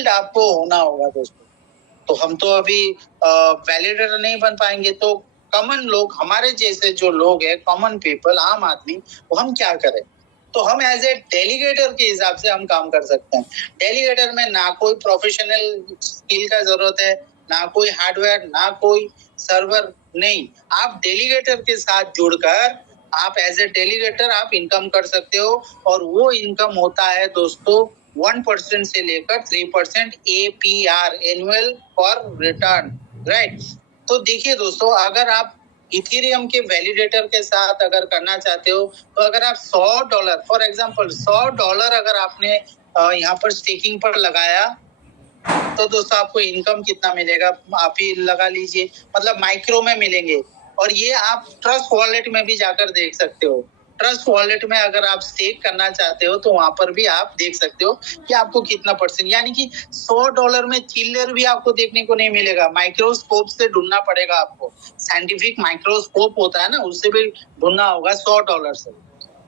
Skilled आपको होना होगा दोस्तों। तो हम तो अभी वैलिडेटर नहीं बन पाएंगे, तो कॉमन लोग, हमारे जैसे जो लोग हैं, कॉमन पीपल, आम आदमी, वो हम क्या करें? तो हम एज ए डेलीगेटर के हिसाब से हम काम कर सकते हैं। डेलीगेटर में ना कोई प्रोफेशनल स्किल का जरूरत है, ना कोई हार्डवेयर, ना कोई सर्वर, नहीं। आप डेलीगेटर के साथ जुड़कर आप एज ए डेलीगेटर आप इनकम कर सकते हो, और वो इनकम होता है दोस्तों 1% से लेकर 3% APR, annual for return, right. तो देखिए दोस्तों, अगर आप इथेरियम के वैलिडेटर के साथ अगर करना चाहते हो, तो अगर आप $100 फॉर एग्जांपल $100 अगर आपने यहाँ पर स्टेकिंग पर लगाया, तो दोस्तों आपको इनकम कितना मिलेगा आप ही लगा लीजिए, मतलब माइक्रो में मिलेंगे। और ये आप ट्रस्ट वॉलेट में भी जाकर देख सकते हो। ट्रस्ट वॉलेट में अगर आप स्टेक करना चाहते हो, तो वहां पर भी आप देख सकते हो कि आपको कितना %, यानी कि $100 में चिल्लर भी आपको देखने को नहीं मिलेगा। माइक्रोस्कोप से ढूंढना पड़ेगा आपको, साइंटिफिक माइक्रोस्कोप होता है ना, उससे भी ढूंढना होगा $100 से।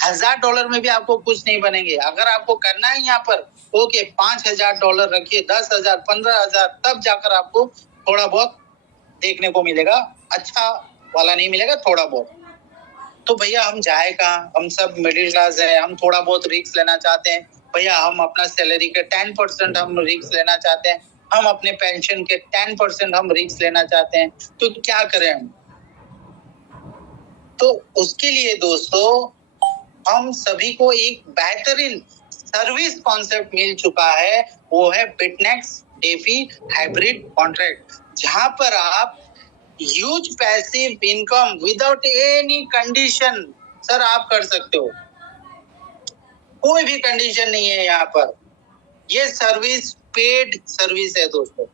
$1000 में भी आपको कुछ नहीं बनेंगे। अगर आपको करना है यहाँ पर, ओके, $5000 रखिए, 10,000, 15,000, तब जाकर आपको थोड़ा बहुत देखने को मिलेगा। अच्छा वाला नहीं मिलेगा, थोड़ा बहुत। तो भैया हम जाए कहाँ? हम सब मिडिल क्लास है, हम थोड़ा बहुत रिस्क लेना चाहते हैं। भैया हम अपना सैलरी के 10% हम रिस्क लेना चाहते हैं, हम अपने पेंशन के 10% हम रिस्क लेना चाहते हैं। तो क्या करें हम? तो उसके लिए दोस्तों हम सभी को एक बेहतरीन सर्विस कॉन्सेप्ट मिल चुका है, वो है बिटनेक्स डेफी हाइब्रिड कॉन्ट्रैक्ट, जहां पर आप huge passive income without any condition sir आप कर सकते हो। कोई भी कंडीशन नहीं है यहाँ पर। ये सर्विस पेड सर्विस है दोस्तों।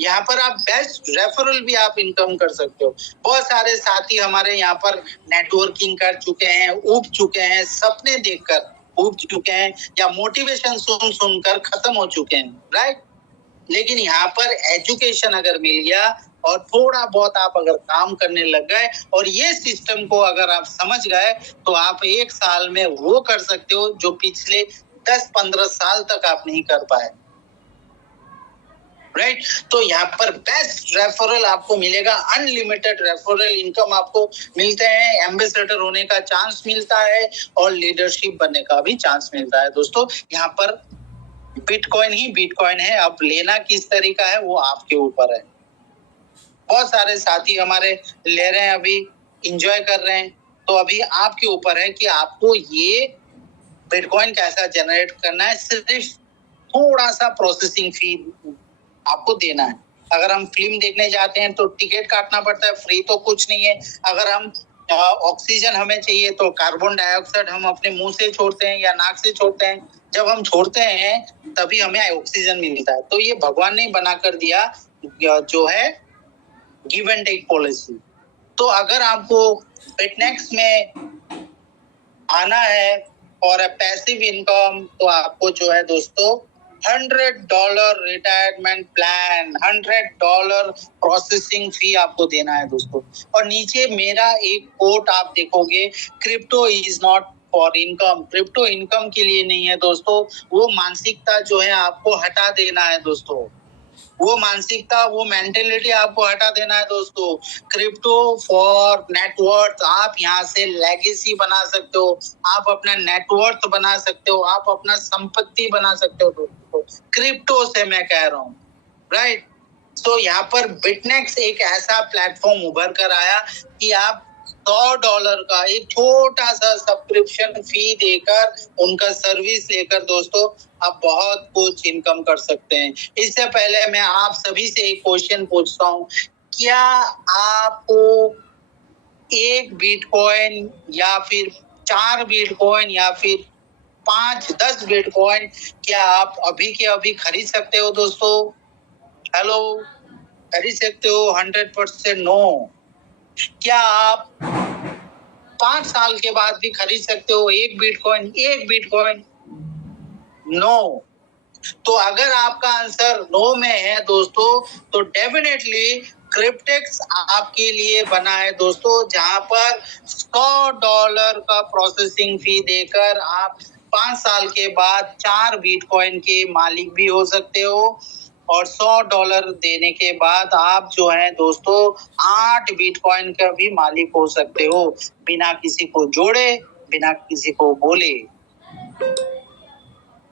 यहाँ पर आप बेस्ट रेफरल भी आप इनकम कर सकते हो। बहुत सारे साथी हमारे यहाँ पर नेटवर्किंग कर चुके हैं, उब चुके हैं, सपने देखकर उब चुके हैं, या मोटिवेशन सुन सुनकर खत्म हो चुके हैं, राइट। लेकिन यहाँ पर एजुकेशन अगर मिल गया और थोड़ा बहुत आप अगर काम करने लग गए और ये सिस्टम को अगर आप समझ गए, तो आप 1 साल में वो कर सकते हो जो पिछले 10-15 साल तक आप नहीं कर पाए, राइट। तो यहाँ पर बेस्ट रेफरल आपको मिलेगा, अनलिमिटेड रेफरल इनकम आपको मिलते हैं, एम्बेसडर होने का चांस मिलता है, और लीडरशिप बनने का भी चांस मिलता है दोस्तों। यहाँ पर बिटकॉइन ही बिटकॉइन है, अब लेना किस तरीका है वो आपके ऊपर है। बहुत सारे साथी हमारे ले रहे हैं, अभी इंजॉय कर रहे हैं, तो अभी आपके ऊपर है कि आपको ये बिटकॉइन कैसा जनरेट करना है। सिर्फ थोड़ा सा प्रोसेसिंग फी आपको देना है। अगर हम फिल्म देखने जाते हैं तो टिकट काटना पड़ता है, फ्री तो कुछ नहीं है। अगर हम ऑक्सीजन हमें चाहिए तो कार्बन डाइऑक्साइड हम अपने मुंह से छोड़ते हैं या नाक से छोड़ते हैं। जब हम छोड़ते हैं तभी हमें ऑक्सीजन मिलता है। तो ये भगवान ने बना कर दिया जो है गिव एंड टेक पॉलिसी। तो अगर आपको बिटनेक्स में आना है और पैसिव इनकम, तो आपको जो है दोस्तों $100 रिटायरमेंट प्लान, $100 प्रोसेसिंग फी आपको देना है दोस्तों। और नीचे मेरा एक कोट आप देखोगे, crypto is not for income. Crypto income के लिए नहीं है दोस्तों। वो मानसिकता जो है आपको हटा देना है दोस्तों। वो मानसिकता, वो मेंटेलिटी आपको हटा देना है दोस्तों। क्रिप्टो फॉर नेटवर्थ, आप यहाँ से लेगेसी बना सकते हो, आप अपना नेटवर्थ बना सकते हो, आप अपना संपत्ति बना सकते हो दोस्तों, क्रिप्टो से मैं कह रहा हूँ, राइट। तो यहाँ पर बिटनेक्स एक ऐसा प्लेटफॉर्म उभर कर आया कि आप $100 का एक छोटा सा सब्सक्रिप्शन फी देकर, उनका सर्विस लेकर दोस्तों आप बहुत कुछ इनकम कर सकते हैं। इससे पहले मैं आप सभी से एक क्वेश्चन पूछता हूँ, क्या आपको 1 बिटकॉइन या फिर 4 बिटकॉइन या फिर 5-10 बिटकॉइन क्या आप अभी के अभी खरीद सकते हो दोस्तों? हेलो, खरीद सकते हो? 100% नो। क्या आप 5 साल के बाद भी खरीद सकते हो 1 बिटकॉइन? 1 बिटकॉइन? नो। तो अगर आपका आंसर नो में है दोस्तों, तो डेफिनेटली क्रिप्टेक्स आपके लिए बना है दोस्तों, जहां पर $100 का प्रोसेसिंग फी देकर आप 5 साल के बाद 4 बिटकॉइन के मालिक भी हो सकते हो। और $100 देने के बाद आप जो है दोस्तों 8 बिटकॉइन का भी मालिक हो सकते हो, बिना किसी को जोड़े, बिना किसी को बोले।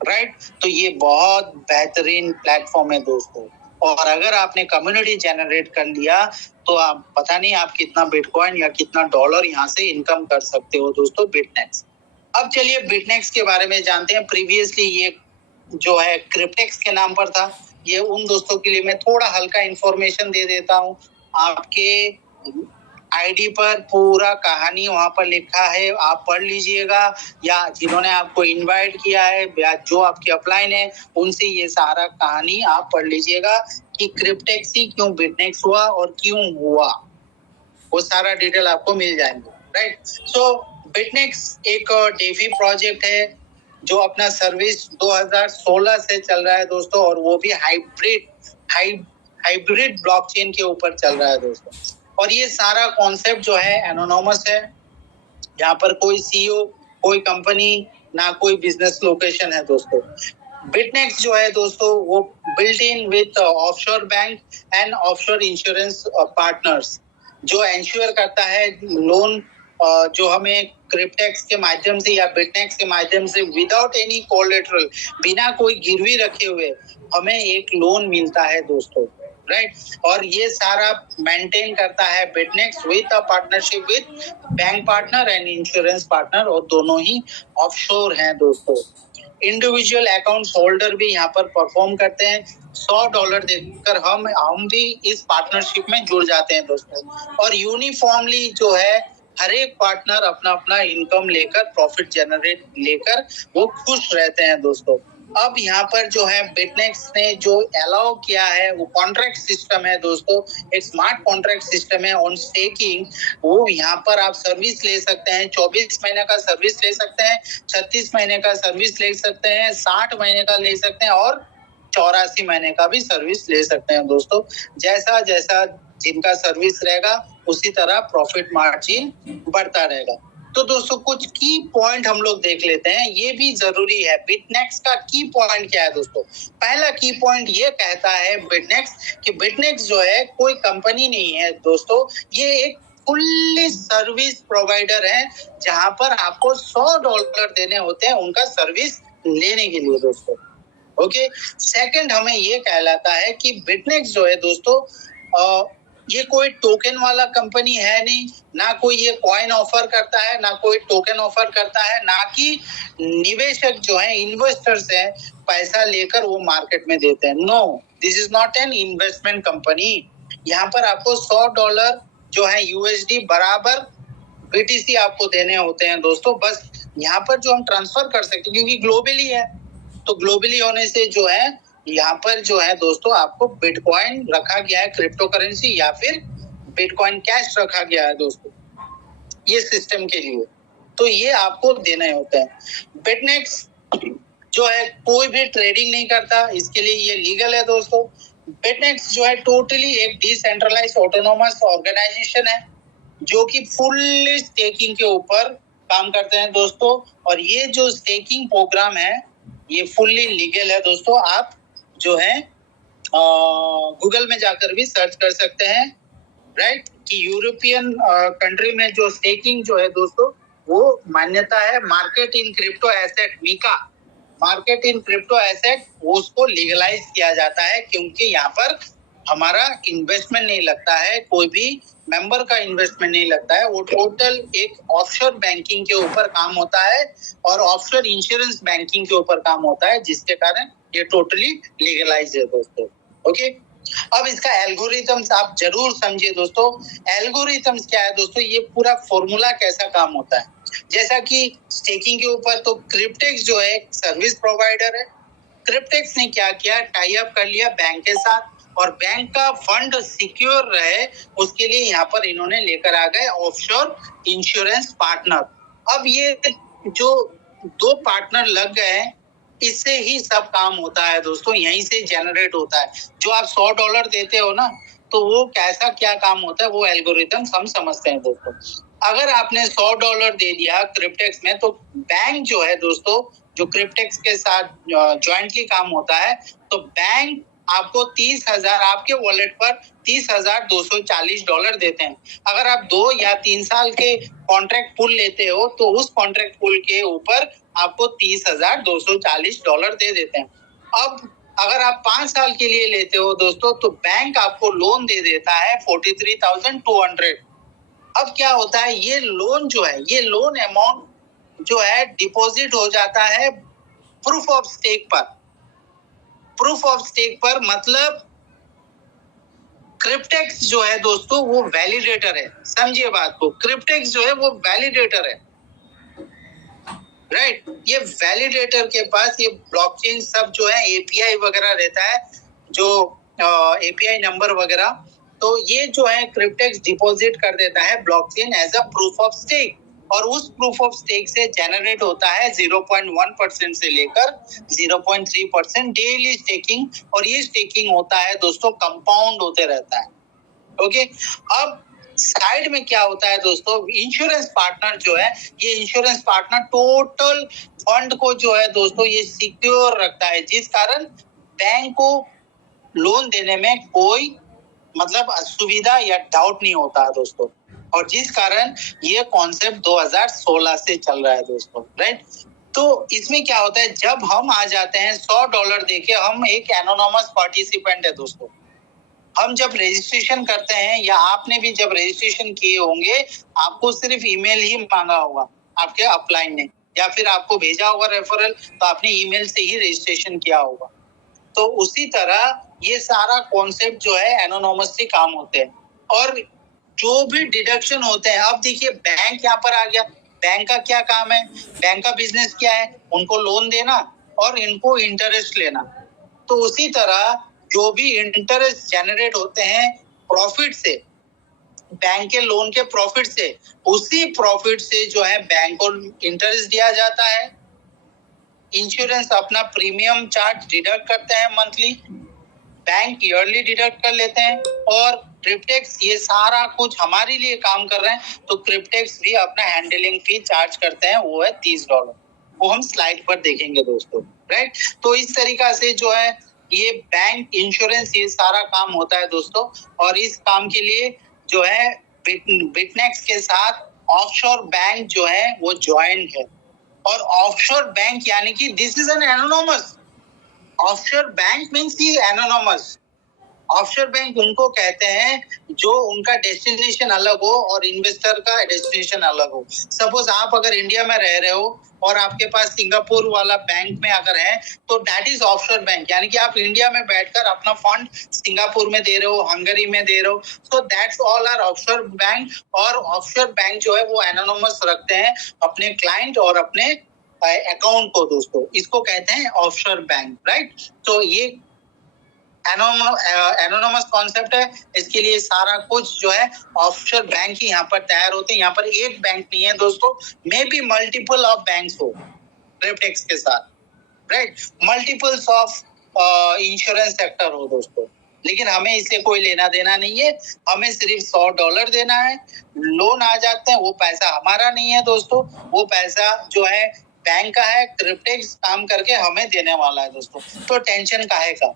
राइट, तो ये बहुत बेहतरीन प्लेटफॉर्म है दोस्तों। और अगर आपने कम्युनिटी जनरेट कर लिया तो आप पता नहीं आप कितना बिटकॉइन या कितना डॉलर यहाँ से इनकम कर सकते हो दोस्तों बिटनेक्स। अब चलिए बिटनेक्स के बारे में जानते हैं। प्रीवियसली ये जो है क्रिप्टेक्स के नाम पर था। ये उन दोस्तों के लिए मैं थोड़ा हल्का इंफॉर्मेशन दे देता हूँ। आपके आईडी पर पूरा कहानी वहां पर लिखा है, आप पढ़ लीजिएगा, या जिन्होंने आपको इनवाइट किया है या जो आपके अपलाइन है उनसे ये सारा कहानी आप पढ़ लीजिएगा कि क्रिप्टेक्स ही क्यों बिटनेक्स हुआ और क्यों हुआ, वो सारा डिटेल आपको मिल जाएंगे। राइट, सो बिटनेक्स एक डेफी प्रोजेक्ट है जो अपना सर्विस 2016 से चल रहा है दोस्तों, और वो भी हाइब्रिड ब्लॉकचेन के ऊपर चल रहा है दोस्तों। और ये सारा कॉन्सेप्ट जो है एनोनोमस है, यहाँ पर कोई सीईओ, कोई कंपनी, ना कोई बिजनेस लोकेशन है दोस्तों। बिटनेक्स जो है दोस्तों वो built in with offshore bank and offshore insurance partners, जो एंश्योर करता है लोन जो हमें क्रिप्टेक्स के माध्यम से या बिटनेक्स के माध्यम से विदाउट एनी कोलेटरल, बिना कोई गिरवी रखे हुए हमें एक लोन मिलता है दोस्तों। राइट, और ये सारा मेंटेन करता है Bitnex with a partnership with bank partner and insurance partner, और दोनों ही ऑफशोर हैं दोस्तों। इंडिविजुअल अकाउंट होल्डर भी यहाँ पर परफॉर्म करते हैं। $100 देकर हम भी इस पार्टनरशिप में जुड़ जाते हैं दोस्तों। और यूनिफॉर्मली जो है हर एक पार्टनर अपना अपना इनकम लेकर, प्रॉफिट जनरेट लेकर वो खुश रहते हैं दोस्तों। अब यहाँ पर जो है बिटनेक्स ने जो अलाउ किया है वो कॉन्ट्रैक्ट सिस्टम है दोस्तों, एक स्मार्ट कॉन्ट्रैक्ट सिस्टम है ऑन स्टेकिंग। वो यहाँ पर आप सर्विस ले सकते हैं, 24 महीने का सर्विस ले सकते हैं, 36 महीने का सर्विस ले सकते हैं, 60 महीने का ले सकते हैं, और 84 महीने का भी सर्विस ले सकते हैं दोस्तों। जैसा जैसा जिनका सर्विस रहेगा उसी तरह प्रॉफिट मार्जिन बढ़ता रहेगा। तो दोस्तों कुछ की पॉइंट हम लोग देख लेते हैं, ये भी जरूरी है। बिटनेक्स का की पॉइंट क्या है दोस्तों? पहला की पॉइंट ये कहता है बिटनेक्स कि बिटनेक्स जो है कोई कंपनी नहीं है दोस्तों, ये एक फुल्ली सर्विस प्रोवाइडर है, जहां पर आपको $100 देने होते हैं उनका सर्विस लेने के लिए दोस्तों। ओके, सेकंड हमें ये कहलाता है कि बिटनेक्स जो है दोस्तों ये कोई टोकन वाला कंपनी है नहीं, ना कोई ये कॉइन ऑफर करता है, ना कोई टोकन ऑफर करता है, ना कि निवेशक जो है, इन्वेस्टर्स हैं, पैसा लेकर वो मार्केट में देते हैं। No, this is not an investment company. यहाँ पर आपको $100 जो है यूएसडी बराबर बीटीसी आपको देने होते हैं दोस्तों। बस यहाँ पर जो हम ट्रांसफर कर सकते हैं, क्योंकि ग्लोबली है, तो ग्लोबली होने से जो है यहाँ पर जो है दोस्तों आपको बिटकॉइन रखा गया है, क्रिप्टो करेंसी, या फिर बिटकॉइन कैश रखा गया है दोस्तों ये सिस्टम के लिए, तो ये आपको देने होते हैं। बिटनेक्स जो है कोई भी ट्रेडिंग नहीं करता, इसके लिए ये लीगल है दोस्तों। बिटनेक्स जो है टोटली एक डिसेंट्रलाइज्ड ऑटोनोमस ऑर्गेनाइजेशन है, जो कि फुल्ली स्टेकिंग के ऊपर काम करते हैं दोस्तों। और ये जो स्टेकिंग प्रोग्राम है ये फुल्ली लीगल है दोस्तों। आप जो है गूगल में जाकर भी सर्च कर सकते हैं। राइट, कि यूरोपियन कंट्री में जो स्टेकिंग जो है दोस्तों वो मान्यता है। Market in crypto asset, MiCA market in crypto asset, उसको लीगलाइज किया जाता है, क्योंकि यहाँ पर हमारा इन्वेस्टमेंट नहीं लगता है, कोई भी मेंबर का इन्वेस्टमेंट नहीं लगता है। वो टोटल एक ऑफशोर बैंकिंग के ऊपर काम होता है और ऑफशोर इंश्योरेंस बैंकिंग के ऊपर काम होता है, जिसके कारण ये टोटली लीगलाइज है दोस्तों। ओके, अब इसका एल्गोरिथम्स आप जरूर समझिए दोस्तों। एल्गोरिथम्स क्या है दोस्तों? ये पूरा फॉर्मूला कैसा काम होता है। जैसा कि स्टेकिंग के ऊपर, तो क्रिप्टेक्स जो है सर्विस प्रोवाइडर है। क्रिप्टेक्स ने क्या किया, टाई अप कर लिया बैंक के साथ, और बैंक का फंड सिक्योर रहे उसके लिए यहाँ पर इन्होंने लेकर आ गए ऑफशोर इंश्योरेंस पार्टनर। अब ये जो दो पार्टनर लग गए हैं, इससे ही सब काम होता है दोस्तों, यहीं से जनरेट होता है। जो आप $100 देते हो ना, तो वो कैसा क्या काम होता है वो एल्गोरिथम हम समझते हैं दोस्तों। अगर आपने $100 दे दिया क्रिप्टेक्स में, तो बैंक जो है दोस्तों, जो क्रिप्टेक्स के साथ ज्वाइंटली काम होता है, तो बैंक आपको 30,000 आपके वॉलेट पर $30,240 देते हैं। अगर आप 2 या 3 साल के कॉन्ट्रैक्ट पुल लेते हो तो उस कॉन्ट्रैक्ट पुल के ऊपर आपको $30,240 दे देते हैं। अब अगर आप 5 साल के लिए लेते हो दोस्तों तो बैंक आपको लोन दे देता है 43,200। अब क्या होता है, ये लोन जो है, ये लोन अमाउंट जो है डिपॉजिट हो जाता है प्रूफ ऑफ स्टेक पर। प्रूफ ऑफ स्टेक पर मतलब क्रिप्टेक्स जो है दोस्तों वो वैलिडेटर है। समझिए बात को, क्रिप्टेक्स जो है वो वैलिडेटर है, राइट। ये वैलिडेटर के पास ये ब्लॉकचेन सब जो है एपीआई वगैरह रहता है, जो एपीआई नंबर वगैरह, तो ये जो है क्रिप्टेक्स डिपॉजिट कर देता है blockchain as a proof of stake, और उस प्रूफ ऑफ स्टेक से जनरेट होता है 0.1% से लेकर 0.3% डेली स्टेकिंग, और ये स्टेकिंग होता है दोस्तों कंपाउंड होते रहता है। ओके, अब साइड में क्या होता है दोस्तों, इंश्योरेंस पार्टनर जो है, ये इंश्योरेंस पार्टनर टोटल फंड को जो है दोस्तों ये सिक्योर रखता है, जिस कारण बैंक को लोन देने में कोई मतलब असुविधा या डाउट नहीं होता है दोस्तों, और जिस कारण ये कॉन्सेप्ट 2016 से चल रहा है दोस्तों, राइट। तो इसमें क्या होता है, जब हम आ जाते हैं $100 देके, हम एक एनोनिमस पार्टिसिपेंट है दोस्तों। हम जब रजिस्ट्रेशन करते हैं, या आपने भी जब रजिस्ट्रेशन किए होंगे, आपको सिर्फ ईमेल ही मांगा होगा आपके अपलाइन ने, या फिर आपको भेजा होगा रेफरल, तो आपने ईमेल से ही रजिस्ट्रेशन किया होगा। तो उसी तरह ये सारा कॉन्सेप्ट जो है एनोनिमसली काम होते हैं, और जो भी डिडक्शन होते हैं, अब देखिए बैंक यहाँ पर आ गया। बैंक का क्या काम है, बैंक का बिजनेस क्या है, उनको लोन देना और इनको इंटरेस्ट लेना। तो उसी तरह जो भी इंटरेस्ट जनरेट होते हैं प्रॉफिट से, बैंक के लोन के प्रॉफिट से, उसी प्रॉफिट से जो है बैंक को इंटरेस्ट दिया जाता है। इंश्योरेंस अपना प्रीमियम चार्ज डिडक्ट करते हैं मंथली, बैंक ईयरली डिडक्ट कर लेते हैं, और क्रिप्टेक्स ये सारा कुछ हमारे लिए काम कर रहे हैं, तो क्रिप्टेक्स भी अपना हैंडलिंग फी चार्ज करते हैं, वो है $30। वो हम स्लाइड पर देखेंगे दोस्तों, राइट। तो इस तरीका से जो है ये बैंक इंश्योरेंस ये सारा काम होता है दोस्तों, और इस काम के लिए जो है बिटनेक्स के साथ ऑफशोर बैंक जो है वो ज्वाइन है। और ऑफशोर बैंक यानी कि this is an anonymous, offshore bank means की एनोनिमस। ऑफशोर बैंक उनको कहते हैं जो उनका डेस्टिनेशन अलग हो और इन्वेस्टर का डेस्टिनेशन अलग हो। सपोज आप अगर इंडिया में रह रहे हो और आपके पास सिंगापुर वाला बैंक में अगर है, तो दैट इज ऑफशोर बैंक, यानी कि आप इंडिया में बैठकर अपना फंड सिंगापुर में दे रहे हो, हंगरी में दे रहे हो, so that's all are offshore bank. और ऑफशोर बैंक जो है वो एनोनिमस रखते हैं अपने क्लाइंट और अपने अकाउंट को दोस्तों, इसको कहते हैं ऑफशोर बैंक, राइट। तो ये एनोनिमस कॉन्सेप्ट है, इसके लिए सारा कुछ जो है ऑफशोर बैंक ही यहाँ पर तैयार होते हैं। यहाँ पर एक बैंक नहीं है दोस्तों, may be multiple of banks हो क्रिप्टेक्स के साथ, right. Multiples of insurance sector हो दोस्तों, लेकिन हमें इससे कोई लेना देना नहीं है। हमें सिर्फ $100 देना है, लोन आ जाते हैं, वो पैसा हमारा नहीं है दोस्तों, वो पैसा जो है बैंक का है। क्रिप्टेक्स काम करके हमें देने वाला है दोस्तों, तो टेंशन काहे का,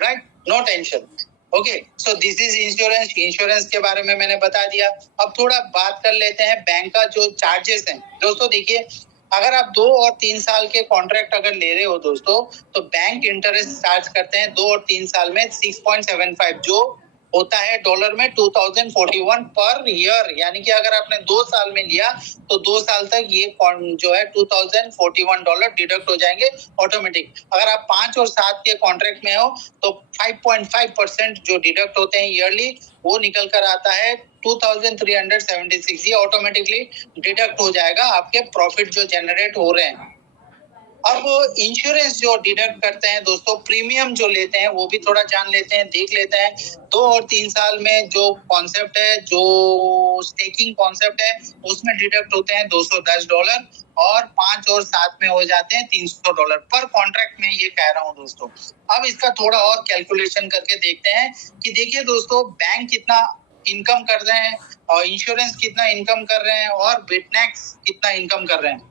right, no tension. Okay, so this is insurance. Insurance के बारे में मैंने बता दिया। अब थोड़ा बात कर लेते हैं बैंक का जो चार्जेस हैं दोस्तों। देखिए, अगर आप 2 और 3 साल के कॉन्ट्रैक्ट अगर ले रहे हो दोस्तों, तो बैंक इंटरेस्ट चार्ज करते हैं 2 और 3 साल में 6.75, जो होता है डॉलर में 2041 पर ईयर, यानी कि अगर आपने 2 साल में लिया तो 2 साल तक ये जो है $2041 डिडक्ट हो जाएंगे ऑटोमेटिक। अगर आप 5 और 7 के कॉन्ट्रैक्ट में हो तो 5.5% जो डिडक्ट होते हैं ईयरली, वो निकल कर आता है 2376। ये ऑटोमेटिकली डिडक्ट हो जाएगा आपके प्रॉफिट जो जनरेट हो रहे हैं। अब इंश्योरेंस जो डिडक्ट करते हैं दोस्तों, प्रीमियम जो लेते हैं वो भी थोड़ा जान लेते हैं, देख लेते हैं। 2 और 3 साल में जो कॉन्सेप्ट है, जो स्टेकिंग कॉन्सेप्ट है, उसमें डिडक्ट होते हैं $210, और 5 और 7 में हो जाते हैं $300 पर कॉन्ट्रैक्ट में, ये कह रहा हूँ दोस्तों। अब इसका थोड़ा और कैलकुलेशन करके देखते हैं कि देखिए दोस्तों, बैंक कितना इनकम कर रहे हैं और इंश्योरेंस कितना इनकम कर रहे हैं और बिटनेक्स कितना इनकम कर रहे हैं।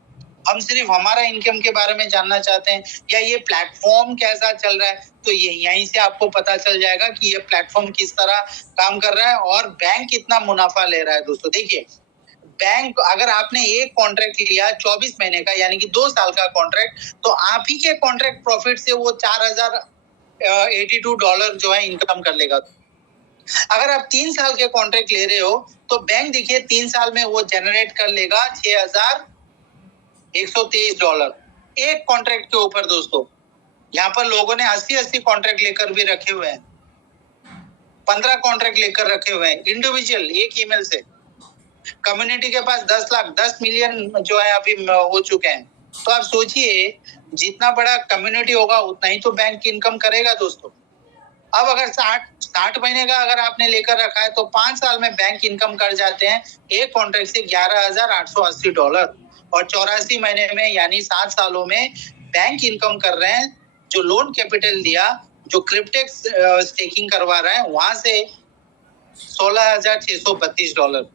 हम सिर्फ हमारा इनकम के बारे में जानना चाहते हैं या ये प्लेटफॉर्म कैसा चल रहा है, तो ये यहीं से आपको पता चल जाएगा कि ये प्लेटफॉर्म किस तरह काम कर रहा है और बैंक कितना मुनाफा ले रहा है। दोस्तों देखिए, बैंक अगर आपने एक कॉन्ट्रैक्ट लिया 24 महीने का यानी कि 2 साल का कॉन्ट्रैक्ट, तो आप ही के कॉन्ट्रैक्ट प्रॉफिट से वो $4082 जो है इनकम कर लेगा। अगर आप 3 साल के कॉन्ट्रैक्ट ले रहे हो तो बैंक देखिए 3 साल में वो जनरेट कर लेगा $6123 एक कॉन्ट्रैक्ट के ऊपर। दोस्तों यहाँ पर लोगों ने 80-80 कॉन्ट्रैक्ट लेकर भी रखे हुए हैं, 15 कॉन्ट्रैक्ट लेकर रखे हुए हैं इंडिविजुअल एक ईमेल से। कम्युनिटी के पास 10 लाख 10 मिलियन जो है अभी हो चुके हैं। तो आप सोचिए जितना बड़ा कम्युनिटी होगा उतना ही तो बैंक इनकम करेगा। दोस्तों अब अगर 60 महीने का अगर आपने लेकर रखा है तो 5 साल में बैंक इनकम कर जाते हैं एक कॉन्ट्रैक्ट से $11,880 और 84 महीने में यानी 7 सालों में बैंक इनकम कर रहे हैं। जो लोन कैपिटल दिया, जो क्रिप्टेक्स स्टेकिंग करवा रहे हैं वहां से $16,632।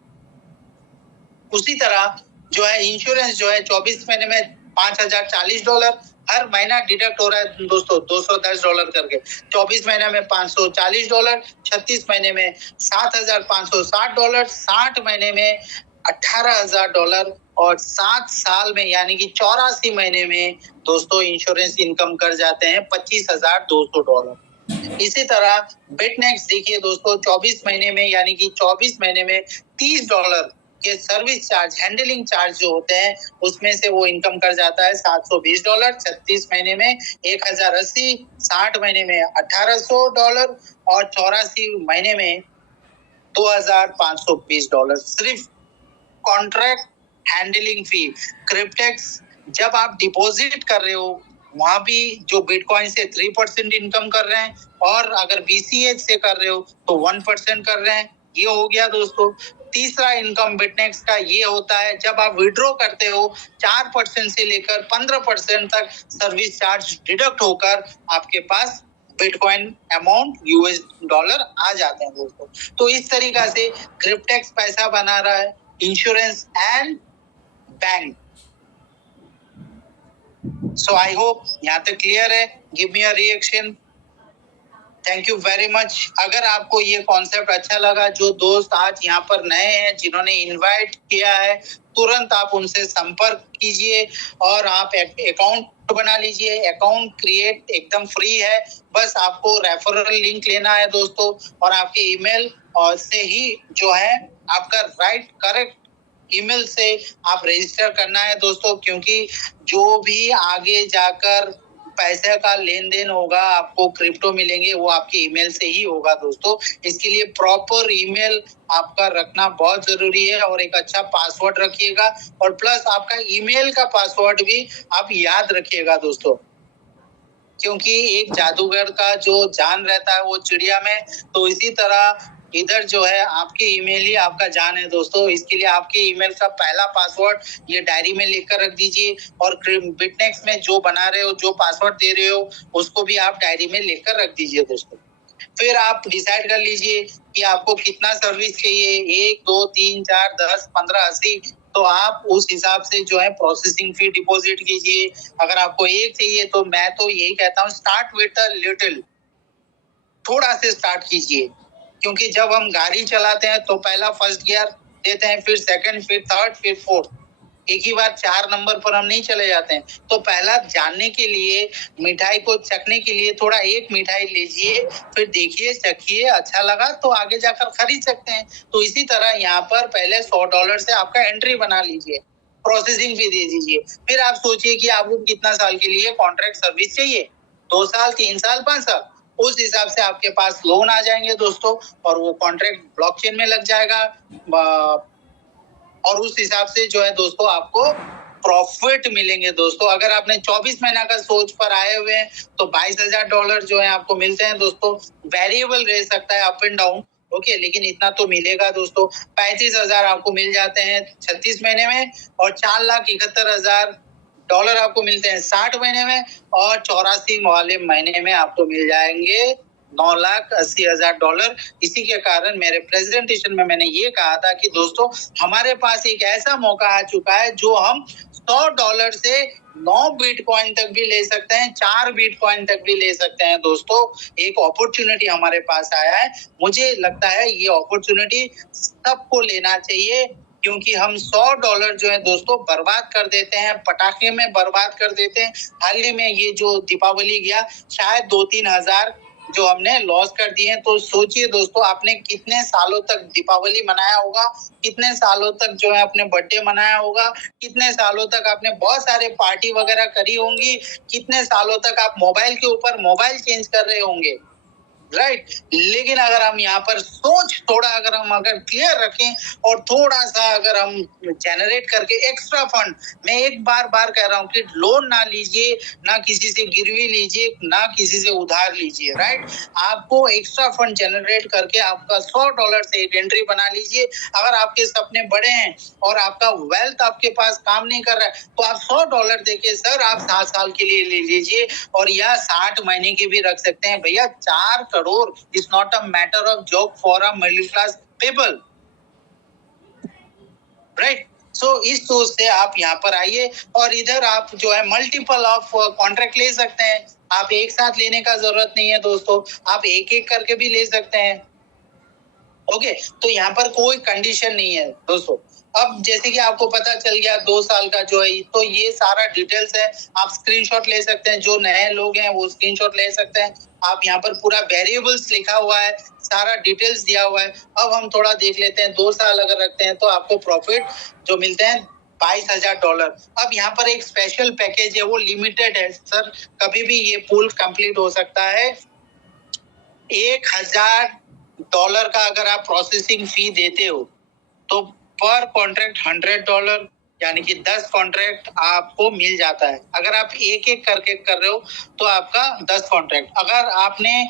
उसी तरह जो है इंश्योरेंस जो है 24 महीने में $5,040 हर महीना डिडक्ट हो रहा है। दोस्तों $210 करके 24 महीने में $540, 36 महीने में $7,560, 60 महीने में $18,000 और 7 साल में यानी कि 84 महीने में दोस्तों इंश्योरेंस इनकम कर जाते हैं $25,200। इसी तरह बिटनेक्स देखिए दोस्तों 24 महीने में यानी कि 24 महीने में $30 के सर्विस चार्ज हैंडलिंग चार्ज जो होते हैं उसमें से वो इनकम कर जाता है $720, 36 महीने में 1080, 60 महीने में $1800 और 84 महीने में $2520। सिर्फ कॉन्ट्रैक्ट हैंडलिंग फी। क्रिप्टेक्स जब आप डिपॉजिट कर रहे हो वहां भी जो बिटकॉइन से 3% इनकम कर रहे हैं और अगर BCH से कर रहे हो तो 1% कर रहे हैं। ये हो गया दोस्तों। तीसरा इनकम बिटनेक्स का ये होता है जब आप विड्रॉ करते हो 4% से लेकर 15% तक सर्विस चार्ज डिडक्ट होकर आपके पास बिटकॉइन अमाउंट $US आ जाते हैं दोस्तों। तो इस तरीका से क्रिप्टेक्स पैसा बना रहा है, insurance and bank. So I hope यहाँ तक क्लियर है। Give me a reaction. Thank you very much. अगर आपको ये कॉन्सेप्ट अच्छा लगा, जो दोस्त आज यहाँ पर नए हैं जिन्होंने इनवाइट किया है, तुरंत आप उनसे संपर्क कीजिए और आप अकाउंट बना लीजिए। अकाउंट क्रिएट एकदम फ्री है, बस आपको रेफरल लिंक लेना है दोस्तों और आपके ईमेल और से ही जो है आपका राइट करेक्ट ईमेल से आप रजिस्टर करना है दोस्तों, क्योंकि जो भी आगे जाकर पैसे का लेन देन होगा, आपको क्रिप्टो मिलेंगे, वो आपके ईमेल से ही होगा दोस्तों। इसके लिए प्रॉपर ईमेल आपका रखना बहुत जरूरी है और एक अच्छा पासवर्ड रखिएगा और प्लस आपका ईमेल का पासवर्ड भी आप याद रखिएगा दोस्तों, क्योंकि एक जादूगर का जो जान रहता है वो चिड़िया में, तो इसी तरह इधर जो है आपके ईमेल ही आपका जान है दोस्तों। इसके लिए आपके ईमेल का पहला पासवर्ड ये डायरी में लिखकर रख दीजिए और बिटनेक्स में जो बना रहे हो, जो पासवर्ड दे रहे हो, उसको भी आप डायरी में लिखकर रख दीजिए दोस्तों। फिर आप डिसाइड कर लीजिए कि आपको कितना सर्विस चाहिए, 1, 2, 3, 4, 10, 15, 80, तो आप उस हिसाब से जो है प्रोसेसिंग फी डिपॉजिट कीजिए। अगर आपको एक चाहिए तो मैं तो यही कहता हूँ स्टार्ट विद अ लिटिल, थोड़ा से स्टार्ट कीजिए, क्योंकि जब हम गाड़ी चलाते हैं तो पहला फर्स्ट गियर देते हैं, फिर सेकंड, फिर थर्ड, फिर फोर्थ, एक ही बार 4 नंबर पर हम नहीं चले जाते हैं। तो पहला जानने के लिए, मिठाई को चखने के लिए थोड़ा एक मिठाई लीजिए, फिर देखिए, चखिए, अच्छा लगा तो आगे जाकर खरीद सकते हैं। तो इसी तरह यहाँ पर पहले $100 से आपका एंट्री बना लीजिए, प्रोसेसिंग फी दे दीजिए। फिर आप सोचिए कि आपको कितना साल के लिए कॉन्ट्रैक्ट सर्विस चाहिए, 2 साल, 3 साल, 5 साल, उस हिसाब से आपके पास लोन आ जाएंगे दोस्तों और वो कॉन्ट्रैक्ट ब्लॉकचेन में लग जाएगा और उस हिसाब से जो है दोस्तों आपको प्रॉफिट मिलेंगे दोस्तों। अगर आपने 24 महीना का सोच पर आए हुए हैं तो $22,000 जो है आपको मिलते हैं दोस्तों। वेरिएबल रह सकता है, अप एंड डाउन, ओके, लेकिन इतना तो मिलेगा दोस्तों। 35,000 आपको मिल जाते हैं 36 महीने में और $4,71,000 आपको मिलते हैं 60 महीने में और 84 वाले महीने में आपको मिल जाएंगे $9,80,000। इसी के कारण मेरे प्रेजेंटेशन में मैंने ये कहा था कि दोस्तों हमारे पास एक ऐसा मौका आ चुका है जो हम $100 से 9 बिटकॉइन तक भी ले सकते हैं, 4 बिटकॉइन तक भी ले सकते हैं। दोस्तों एक अपॉर्चुनिटी हमारे पास आया है, मुझे लगता है ये अपॉर्चुनिटी सबको लेना चाहिए, क्योंकि हम $100 जो है दोस्तों बर्बाद कर देते हैं, पटाखे में बर्बाद कर देते हैं। हाल ही में ये जो दीपावली गया, शायद 2-3 हजार जो हमने लॉस कर दिए। तो सोचिए दोस्तों, आपने कितने सालों तक दीपावली मनाया होगा, कितने सालों तक जो है अपने बर्थडे मनाया होगा, कितने सालों तक आपने बहुत सारे पार्टी वगैरह करी होंगी, कितने सालों तक आप मोबाइल के ऊपर मोबाइल चेंज कर रहे होंगे, राइट। लेकिन अगर हम यहाँ पर सोच थोड़ा अगर क्लियर रखें और थोड़ा सा अगर हम जनरेट करके एक्स्ट्रा फंड, मैं एक बार कह रहा हूँ कि लोन ना लीजिए, ना किसी से गिरवी लीजिए, ना किसी से उधार लीजिए, राइट। आपको एक्स्ट्रा फंड जनरेट करके आपका $100 से एक एंट्री बना लीजिए। अगर आपके सपने बड़े हैं और आपका वेल्थ आपके पास काम नहीं कर रहा है, तो आप $100 देके सर आप 7 साल के लिए ले लीजिए, और या 60 महीने के भी रख सकते हैं। भैया 4 crore is not a matter of joke for a middle class people, right. So इस सोच से आप यहाँ पर आइए, और इधर आप जो है मल्टीपल ऑफ कॉन्ट्रैक्ट ले सकते हैं। आप एक साथ लेने का जरूरत नहीं है दोस्तों, आप एक एक करके भी ले सकते हैं। ओके, तो यहाँ पर कोई कंडीशन नहीं है दोस्तों। अब जैसे कि आपको पता चल गया 2 साल का जो है, तो ये सारा डिटेल्स है, आप स्क्रीनशॉट ले सकते हैं। जो नए लोग हैं वो स्क्रीनशॉट ले सकते हैं। आप यहाँ पर पूरा वेरिएबल्स लिखा हुआ है, सारा डिटेल्स दिया हुआ है। अब हम थोड़ा देख लेते हैं, 2 साल अगर रखते हैं तो आपको प्रॉफिट जो मिलते हैं $22,000। अब यहाँ पर एक स्पेशल पैकेज है, वो लिमिटेड है सर, कभी भी ये पूल कंप्लीट हो सकता है। $1,000 का अगर आप प्रोसेसिंग फी देते हो तो पर कॉन्ट्रैक्ट $100, यानी कि 10 कॉन्ट्रैक्ट आपको मिल जाता है। अगर आप एक एक करके कर रहे हो तो आपका 10 कॉन्ट्रैक्ट, अगर आपने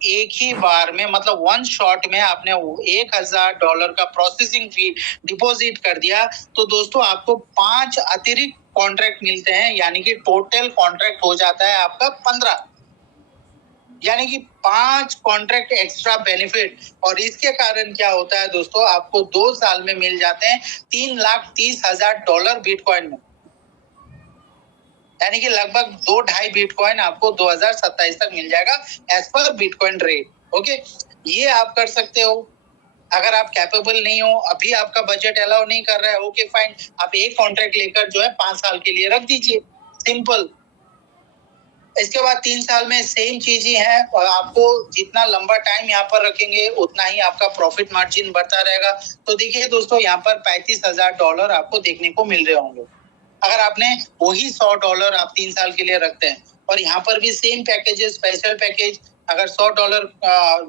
एक ही बार में मतलब वन शॉट में आपने $1,000 का प्रोसेसिंग फी डिपॉजिट कर दिया, तो दोस्तों आपको 5 अतिरिक्त कॉन्ट्रैक्ट मिलते हैं, यानी कि टोटल कॉन्ट्रैक्ट हो जाता है आपका 15, यानी कि 5 कॉन्ट्रैक्ट एक्स्ट्रा बेनिफिट। और इसके कारण क्या होता है दोस्तों, आपको 2 साल में मिल जाते हैं $3,30,000 बिटकॉइन में, यानी कि लगभग 2-2.5 बिटकॉइन आपको 2027 तक मिल जाएगा as per bitcoin rate. Okay, ये आप कर सकते हो। अगर आप कैपेबल नहीं हो, अभी आपका बजट अलाउ नहीं कर रहा है, ओके फाइन, आप एक कॉन्ट्रैक्ट लेकर जो है 5 साल के लिए रख दीजिए, सिंपल। इसके बाद 3 साल में सेम चीज ही है, और आपको जितना लंबा टाइम यहाँ पर रखेंगे उतना ही आपका प्रॉफिट मार्जिन बढ़ता रहेगा। तो देखिए दोस्तों, यहाँ पर $35,000 आपको देखने को मिल रहे होंगे, अगर आपने वही $100 आप 3 साल के लिए रखते हैं। और यहाँ पर भी सेम पैकेजेस, स्पेशल पैकेज, अगर $100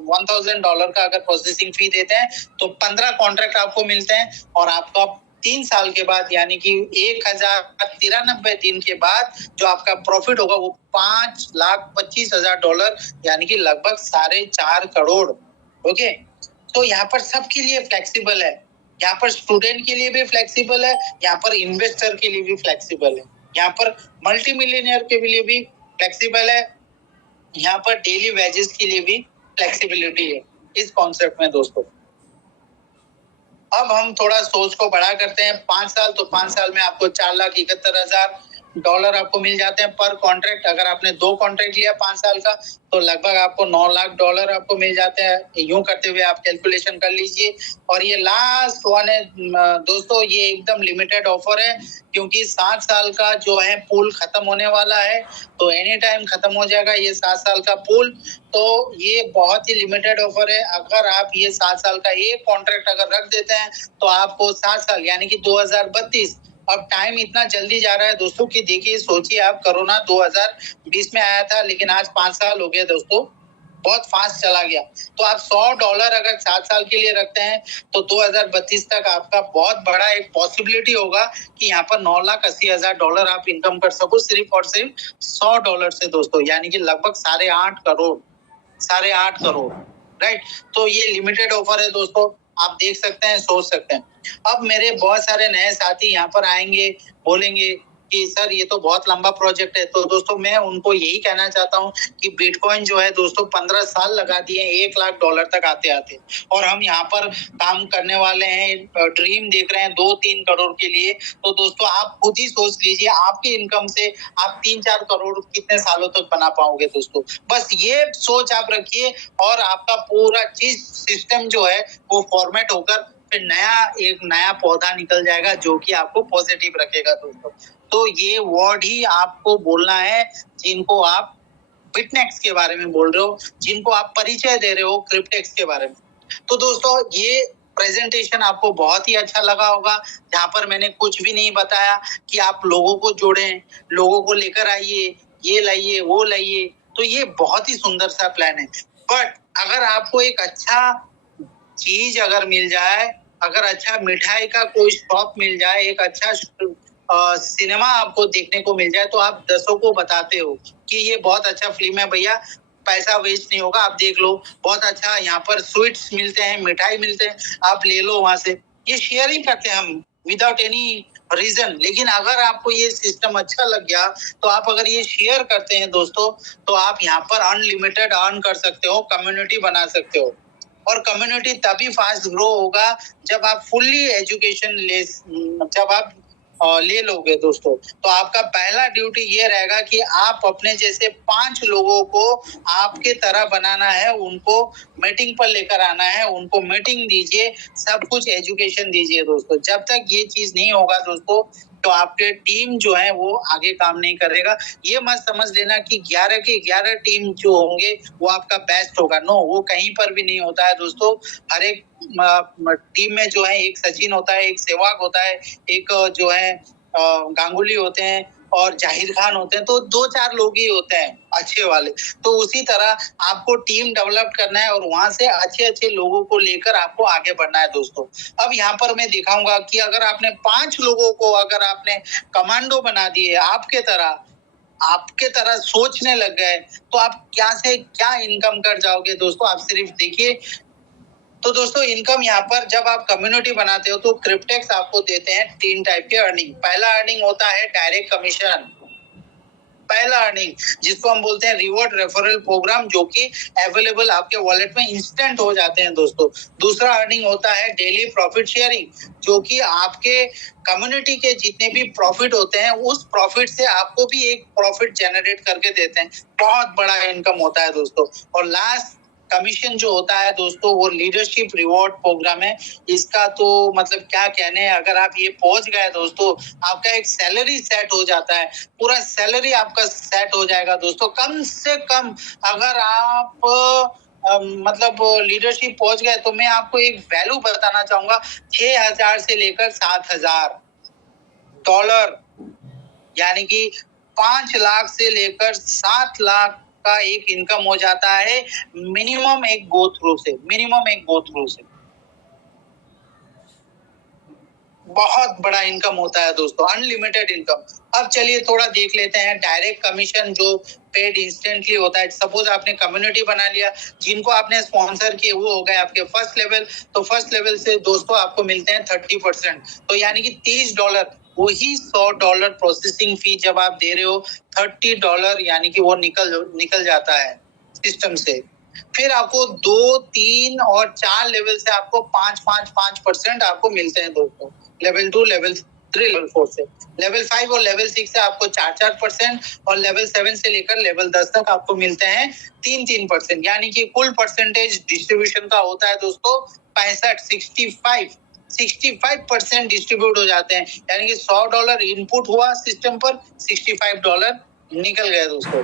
$1,000 का अगर प्रोसेसिंग फी देते हैं तो 15 कॉन्ट्रैक्ट आपको मिलते हैं, और आपका 3 साल के बाद यानी कि 1,093 दिन के बाद जो आपका प्रॉफिट होगा वो $5,25,000, यानी कि लगभग 4.5 करोड़। ओके, तो यहाँ पर सबके लिए फ्लेक्सिबल है, यहाँ पर स्टूडेंट के लिए भी फ्लेक्सिबल है, यहाँ पर इन्वेस्टर के लिए भी फ्लेक्सिबल है, यहाँ पर मल्टी मिलियनियर के लिए भी फ्लेक्सिबल है, यहाँ पर डेली वेजेस के लिए भी फ्लेक्सिबिलिटी है इस कॉन्सेप्ट में दोस्तों। अब हम थोड़ा सोच को बड़ा करते हैं, 5 साल, तो 5 साल में आपको $4,71,000 आपको मिल जाते हैं पर कॉन्ट्रैक्ट। अगर आपने 2 कॉन्ट्रैक्ट लिया 5 साल का तो लगभग आपको $9,00,000 आपको मिल जाते हैं। यूं करते हुए आप कैलकुलेशन कर लीजिए। और ये लास्ट वन है दोस्तों, ये एकदम लिमिटेड ऑफर है, क्योंकि 7 साल का जो है पूल खत्म होने वाला है, तो एनी टाइम खत्म हो जाएगा ये 7 साल का पूल। तो ये बहुत ही लिमिटेड ऑफर है। अगर आप ये 7 साल का एक कॉन्ट्रैक्ट अगर रख देते हैं तो आपको 7 साल यानी कि 2032, अब टाइम इतना जल्दी जा रहा है दोस्तों कि देखिए, सोचिए आप, कोरोना 2020 में आया था, लेकिन आज 5 साल हो गए दोस्तों, बहुत फास्ट चला गया। तो आप $100 अगर 7 साल के लिए रखते हैं तो 2032 तक आपका बहुत बड़ा एक पॉसिबिलिटी होगा कि यहाँ पर $9,80,000 आप इनकम कर सको, सिर्फ और सिर्फ $100 से दोस्तों, यानी कि लगभग 8.5 करोड़, राइट। तो ये लिमिटेड ऑफर है दोस्तों, आप देख सकते हैं, सोच सकते हैं। अब मेरे बहुत सारे नए साथी यहाँ पर आएंगे, बोलेंगे कि सर ये तो बहुत लंबा प्रोजेक्ट है। तो दोस्तों मैं उनको यही कहना चाहता हूँ कि बिटकॉइन जो है दोस्तों 15 साल लगा दिए $1 लाख तक आते-आते, और हम यहाँ पर काम करने वाले हैं, ड्रीम देख रहे हैं 2-3 करोड़ के लिए। तो दोस्तों आप खुद ही सोच लीजिए आपकी इनकम से आप 3-4 करोड़ कितने सालों तक बना पाओगे दोस्तों। बस ये सोच आप रखिए और आपका पूरा चीज सिस्टम जो है वो फॉर्मेट होकर फिर एक नया पौधा निकल जाएगा जो कि आपको पॉजिटिव रखेगा दोस्तों। तो ये वर्ड ही आपको बोलना है जिनको आप बिटनेक्स के बारे में बोल रहे हो, जिनको आप परिचय दे रहे हो क्रिप्टेक्स के बारे में। तो दोस्तों ये प्रेजेंटेशन आपको बहुत ही अच्छा लगा होगा, जहाँ पर मैंने कुछ भी नहीं बताया कि आप लोगों को जोड़ें, लोगों को लेकर आइए, ये लाइए, वो लाइए। तो ये बहुत ही सुंदर सा प्लान है। बट अगर आपको एक अच्छा चीज अगर मिल जाए, अगर अच्छा मिठाई का कोई शॉप मिल जाए, एक अच्छा सिनेमा आपको देखने को मिल जाए, तो आप 10 को बताते हो कि ये बहुत अच्छा फिल्म है भैया, पैसा वेस्ट नहीं होगा, आप देख लो, बहुत अच्छा यहाँ पर स्वीट्स मिलते हैं, मिठाई मिलते हैं, आप ले लो वहां से। ये शेयरिंग करते हैं हम विदाउट एनी रीजन। लेकिन अगर आपको ये सिस्टम अच्छा लग गया तो आप अगर ये शेयर करते हैं दोस्तों, तो आप यहाँ पर अनलिमिटेड अर्न कर सकते हो, कम्युनिटी बना सकते हो। और कम्युनिटी तभी फास्ट ग्रो होगा जब आप फुल्ली एजुकेशन जब आप ले लोगे दोस्तों। तो आपका पहला ड्यूटी ये रहेगा कि आप अपने जैसे 5 लोगों को आपके तरह बनाना है, उनको मीटिंग पर लेकर आना है, उनको मीटिंग दीजिए, सब कुछ एजुकेशन दीजिए दोस्तों। जब तक ये चीज नहीं होगा दोस्तों, तो आपके टीम जो है वो आगे काम नहीं करेगा। ये मत समझ लेना कि 11 के 11 टीम जो होंगे वो आपका बेस्ट होगा। नो, वो कहीं पर भी नहीं होता है दोस्तों। हर एक टीम में जो है एक सचिन होता है, एक सहवाग होता है, एक जो है गांगुली होते हैं और जाहिर खान होते हैं। तो 2-4 लोग ही होते हैं अच्छे वाले। तो उसी तरह आपको टीम डेवलप करना है और वहां से अच्छे लोगों को लेकर आपको आगे बढ़ना है दोस्तों। अब यहाँ पर मैं दिखाऊंगा कि अगर आपने 5 लोगों को अगर आपने कमांडो बना दिए, आपके तरह सोचने लग गए, तो आप क्या से क्या इनकम कर जाओगे दोस्तों। आप सिर्फ देखिए। तो दोस्तों इनकम यहाँ पर जब आप कम्युनिटी बनाते हो तो क्रिप्टेक्स आपको देते हैं 3 टाइप के अर्निंग। पहला अर्निंग होता है डायरेक्ट कमीशन, पहला अर्निंग जिसको हम बोलते हैं रिवॉर्ड रेफरल प्रोग्राम, जो कि अवेलेबल आपके वॉलेट में इंस्टेंट हो जाते हैं दोस्तों। दूसरा अर्निंग होता है डेली प्रॉफिट शेयरिंग, जो कि आपके कम्युनिटी के जितने भी प्रॉफिट होते हैं उस प्रॉफिट से आपको भी एक प्रॉफिट जनरेट करके देते हैं। बहुत बड़ा इनकम होता है दोस्तों। और लास्ट कमीशन जो होता है दोस्तों, वो लीडरशिप रिवॉर्ड प्रोग्राम है। इसका तो मतलब क्या कहने हैं, अगर आप ये पहुंच गए दोस्तों, आपका एक सैलरी सेट हो जाता है, पूरा सैलरी आपका सेट हो जाएगा दोस्तों। कम से कम अगर आप मतलब लीडरशिप पहुंच गए, तो मैं आपको एक वैल्यू बताना चाहूंगा, 6,000 से लेकर $7,000, यानी कि 5 लाख से लेकर 7 लाख का एक इनकम हो जाता है मिनिमम एक गो थ्रू से। बहुत बड़ा इनकम होता है दोस्तों, अनलिमिटेड इनकम। अब चलिए थोड़ा देख लेते हैं डायरेक्ट कमीशन जो पेड इंस्टेंटली होता है। सपोज आपने कम्युनिटी बना लिया, जिनको आपने स्पॉन्सर किए वो हो गए आपके फर्स्ट लेवल। तो फर्स्ट लेवल से दोस्तों आपको मिलते हैं 30%, तो यानी कि $30। वही $100 प्रोसेसिंग फी जब आप दे रहे हो, $30 यानी कि वो निकल जाता है सिस्टम से। फिर आपको 2, 3 और 4 लेवल से आपको 5% आपको मिलते हैं दोस्तों। लेवल 2, लेवल 3, लेवल 4 से। लेवल 5 और लेवल 6 से आपको 4% और लेवल 7 से लेकर लेवल 10 तक आपको मिलते हैं 3%, यानी कि कुल परसेंटेज डिस्ट्रीब्यूशन का होता है दोस्तों 65% डिस्ट्रीब्यूट हो जाते हैं। यानी कि $100 इनपुट हुआ सिस्टम पर, $65 निकल गए दोस्तों।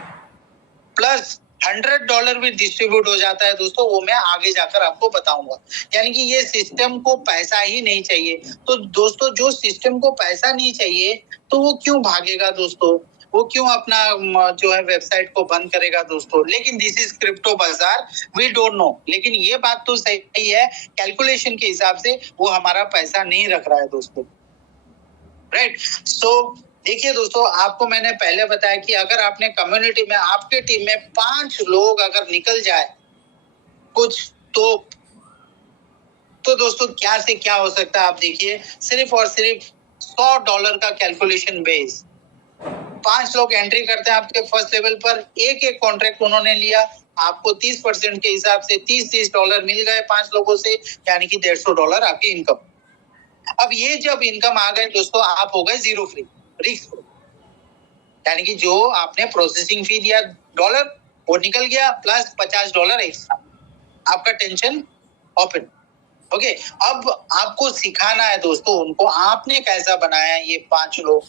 प्लस $100 भी डिस्ट्रीब्यूट हो जाता है दोस्तों, वो मैं आगे जाकर आपको बताऊंगा। यानी कि ये सिस्टम को पैसा ही नहीं चाहिए। तो दोस्तों जो सिस्टम को पैसा नहीं चाहिए, तो वो क्यों भागेगा दोस्तों, वो क्यों अपना जो है वेबसाइट को बंद करेगा दोस्तों। लेकिन दिस इज क्रिप्टो बाजार, वी डोंट नो। लेकिन ये बात तो सही है, कैलकुलेशन के हिसाब से वो हमारा पैसा नहीं रख रहा है दोस्तों, राइट। सो देखिए दोस्तों, आपको मैंने पहले बताया कि अगर आपने कम्युनिटी में, आपके टीम में 5 लोग अगर निकल जाए कुछ, तो दोस्तों क्या से क्या हो सकता है आप देखिए। सिर्फ और सिर्फ $100 का कैलकुलेशन बेस, 5 लोग एंट्री करते हैं आपके फर्स्ट लेवल पर, एक एक कॉन्ट्रैक्ट उन्होंने लिया, आपको 30% के हिसाब से $30 मिल गए 5 लोगों से, यानी कि $150 आपकी इनकम। अब ये जब इनकम आ गए दोस्तों, आप हो गए जीरो फ्री, रिस्क फ्री, यानी कि जो आपने प्रोसेसिंग फी दिया डॉलर वो निकल गया, प्लस $50 एक्स्ट्रा, आपका टेंशन ओपन। ओके, अब आपको सिखाना है दोस्तों उनको, आपने कैसा बनाया ये 5 लोग।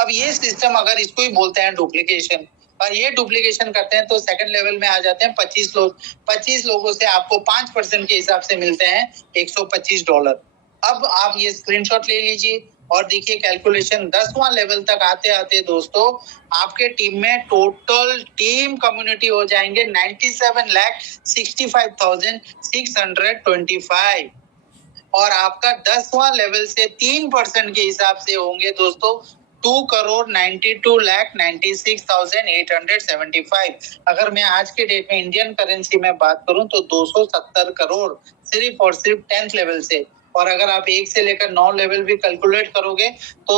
अब ये सिस्टम अगर इसको ही बोलते हैं डुप्लीकेशन, और ये डुप्लीकेशन करते हैं तो सेकंड लेवल में आ जाते हैं 25 लोग। 25 लोगों से आपको 5% के हिसाब से मिलते हैं $125। अब आप ये स्क्रीनशॉट ले लीजिए और देखिए कैलकुलेशन 10वां लेवल तक आते आते दोस्तों आपके टीम में टोटल टीम कम्युनिटी हो जाएंगे 97,65,625 और आपका 10वां लेवल से 3% के हिसाब से होंगे दोस्तों 2,92,96,875। अगर मैं आज के डेट में इंडियन करेंसी में बात करूं तो 270 करोड़ सिर्फ और सिर्फ 10th लेवल से। और अगर आप 1 से लेकर 9 लेवल भी कैलकुलेट करोगे तो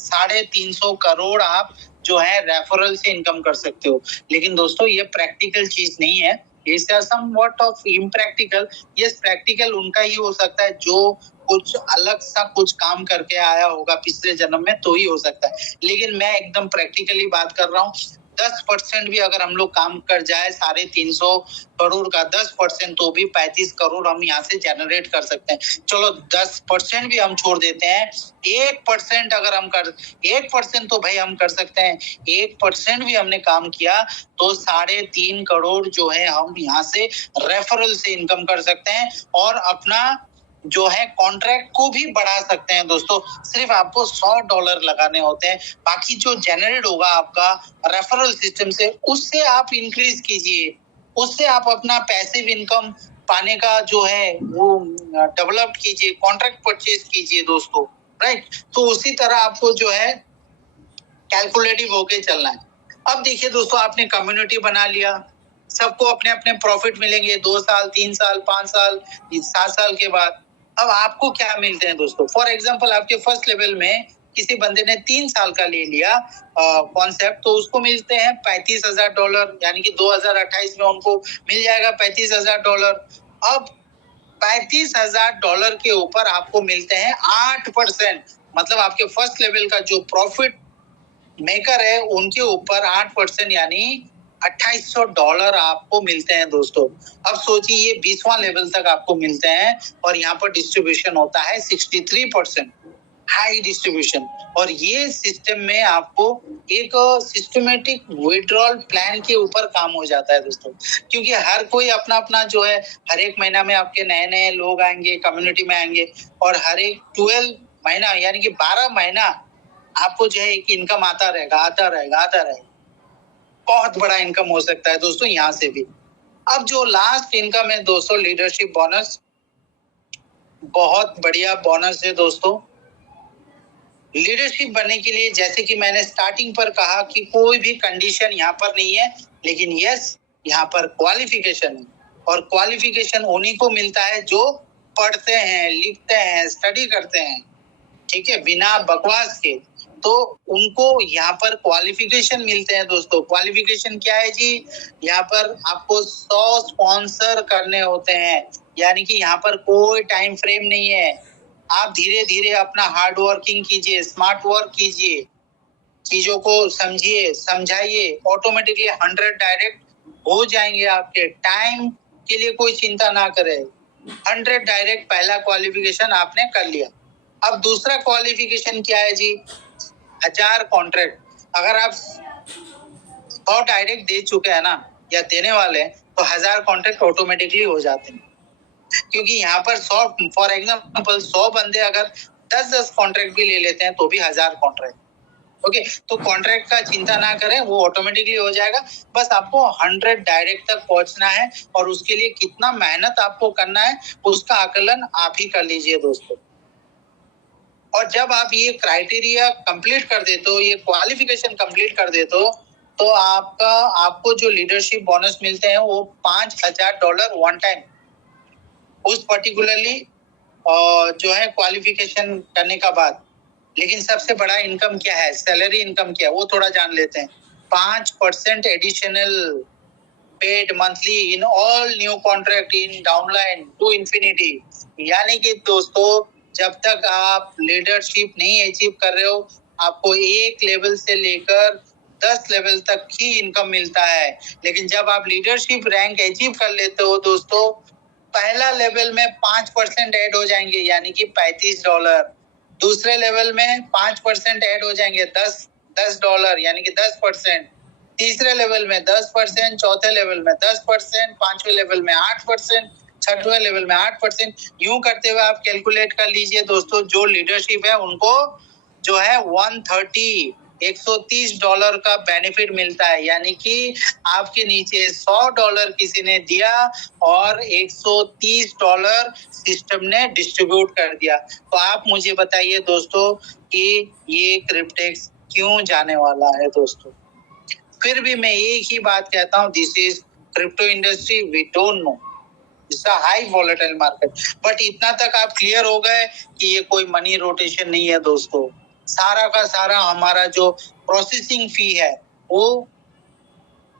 350 करोड़ आप जो है रेफरल से इनकम कर सकते हो। लेकिन दोस्तों ये प्रैक्टिकल चीज नहीं है, it's somewhat of impractical. Yes, practical उनका ही हो सकता है जो कुछ अलग सा कुछ काम करके आया होगा पिछले जन्म में, तो ही हो सकता है। लेकिन मैं एकदम प्रैक्टिकली बात कर रहा हूँ, 10% भी अगर हम लोग काम कर जाए 350 करोड़ का 10%, तो भी 35 करोड़ हम यहाँ से जनरेट कर सकते हैं। चलो 10% भी हम छोड़ देते हैं, 1% अगर हम कर 1% तो भाई हम कर सकते हैं, 1% भी हमने काम किया तो 3.5 करोड़ जो है हम यहाँ से रेफरल से इनकम कर सकते हैं और अपना जो है कॉन्ट्रैक्ट को भी बढ़ा सकते हैं दोस्तों। सिर्फ आपको $100 लगाने होते हैं, बाकी जो जनरेट होगा आपका रेफरल सिस्टम से उससे आप इंक्रीज कीजिए, उससे आप अपना पैसिव इनकम पाने का जो है वो डेवलप कीजिए, कॉन्ट्रैक्ट परचेज कीजिए दोस्तों, राइट। तो उसी तरह आपको जो है कैलकुलेटिव होके चलना है। अब देखिए दोस्तों, आपने कम्युनिटी बना लिया, सबको अपने अपने प्रॉफिट मिलेंगे 2 साल 3 साल 5 साल 7 साल के बाद। अब आपको क्या मिलते हैं दोस्तों, फॉर एग्जांपल आपके फर्स्ट लेवल में किसी बंदे ने 3 साल का ले लिया कॉन्सेप्ट, तो उसको मिलते हैं $35,000, यानी कि 2028 में उनको मिल जाएगा $35,000। अब $35,000 के ऊपर आपको मिलते हैं 8%, मतलब आपके फर्स्ट लेवल का जो प्रॉफिट मेकर है उनके ऊपर 8% यानी $2,800 आपको मिलते हैं दोस्तों। अब सोचिए ये 20वां लेवल तक आपको मिलते हैं और यहाँ पर डिस्ट्रीब्यूशन होता है 63%, हाई डिस्ट्रीब्यूशन। और ये सिस्टम में आपको एक सिस्टमेटिक विड्रॉल प्लान के ऊपर काम हो जाता है दोस्तों, क्योंकि हर कोई अपना अपना जो है हर एक महीना में आपके नए नए लोग आएंगे, कम्युनिटी में आएंगे और हर एक 12 महीना यानी कि 12 महीना आपको जो है एक इनकम आता रहेगा। बहुत बड़ा इनकम हो सकता है दोस्तों यहाँ से भी। अब जो लास्ट इनकम है दोस्तों, लीडरशिप बोनस, बहुत बढ़िया बोनस है दोस्तों। लीडरशिप बनने के लिए जैसे कि मैंने स्टार्टिंग पर कहा कि कोई भी कंडीशन यहाँ पर नहीं है, लेकिन यस यहाँ पर क्वालिफिकेशन है और क्वालिफिकेशन उन्हीं को मिलता है जो पढ़ते हैं, लिखते हैं, स्टडी करते हैं, ठीक है, बिना बकवास के। तो उनको यहाँ पर क्वालिफिकेशन मिलते हैं दोस्तों। क्वालिफिकेशन क्या है जी, यहाँ पर आपको 100 स्पॉन्सर करने होते हैं, यानी कि यहाँ पर कोई टाइम फ्रेम नहीं है। आप धीरे धीरे अपना हार्ड वर्किंग कीजिए, स्मार्ट वर्क कीजिए, चीजों को समझिए, समझाइए, ऑटोमेटिकली 100 डायरेक्ट हो जाएंगे आपके। टाइम के लिए कोई चिंता ना करें, 100 डायरेक्ट पहला क्वालिफिकेशन आपने कर लिया। अब दूसरा क्वालिफिकेशन क्या है जी, 1000 कॉन्ट्रैक्ट। अगर आप 100 डायरेक्ट दे चुके हैं ना या देने वाले हैं तो 1000 कॉन्ट्रैक्ट ऑटोमेटिकली हो जाते हैं, क्योंकि यहाँ पर 100 फॉर एग्जाम्पल 100 बंदे अगर 10-10 कॉन्ट्रैक्ट भी ले लेते हैं तो भी 1000 कॉन्ट्रैक्ट। ओके, तो कॉन्ट्रैक्ट का चिंता ना करें, वो ऑटोमेटिकली हो जाएगा। बस आपको 100 डायरेक्ट तक पहुंचना है और उसके लिए कितना मेहनत आपको करना है उसका आकलन आप ही कर लीजिए दोस्तों। और जब आप ये क्राइटेरिया कंप्लीट कर देते हो, ये क्वालिफिकेशन कंप्लीट कर देते हो, तो आपको जो लीडरशिप बोनस मिलते हैं वो $5,000 वन टाइम, उस पर्टिकुलरली जो है क्वालिफिकेशन करने का बाद लेकिन सबसे बड़ा इनकम क्या है, सैलरी इनकम क्या है, वो थोड़ा जान लेते हैं। 5% additional paid monthly in all new contract in downline to infinity. यानी कि दोस्तों, जब तक आप लीडरशिप नहीं अचीव कर रहे हो, आपको एक लेवल से लेकर 10 लेवल तक ही इनकम मिलता है। लेकिन जब आप लीडरशिप रैंक अचीव कर लेते हो दोस्तों, पहला लेवल में 5% ऐड हो जाएंगे, यानी कि $35। दूसरे लेवल में 5% ऐड हो जाएंगे, $10 यानी कि 10%। तीसरे लेवल में 10%, चौथे लेवल में 10%, पांचवें लेवल में 8%, छठवें लेवल में 8%। यूं करते हुए आप कैलकुलेट कर लीजिए दोस्तों, जो लीडरशिप है उनको जो है $130 का बेनिफिट मिलता है। यानी कि आपके नीचे $100 किसी ने दिया और $130 सिस्टम ने डिस्ट्रीब्यूट कर दिया। तो आप मुझे बताइए दोस्तों कि ये क्रिप्टेक्स क्यों जाने वाला है दोस्तों। फिर भी मैं एक ही बात कहता हूं, this is crypto industry, we don't know, it's a high volatile market. But इतना तक आप क्लियर हो गए कि ये कोई मनी रोटेशन नहीं है दोस्तों। सारा का सारा हमारा जो प्रोसेसिंग फी है वो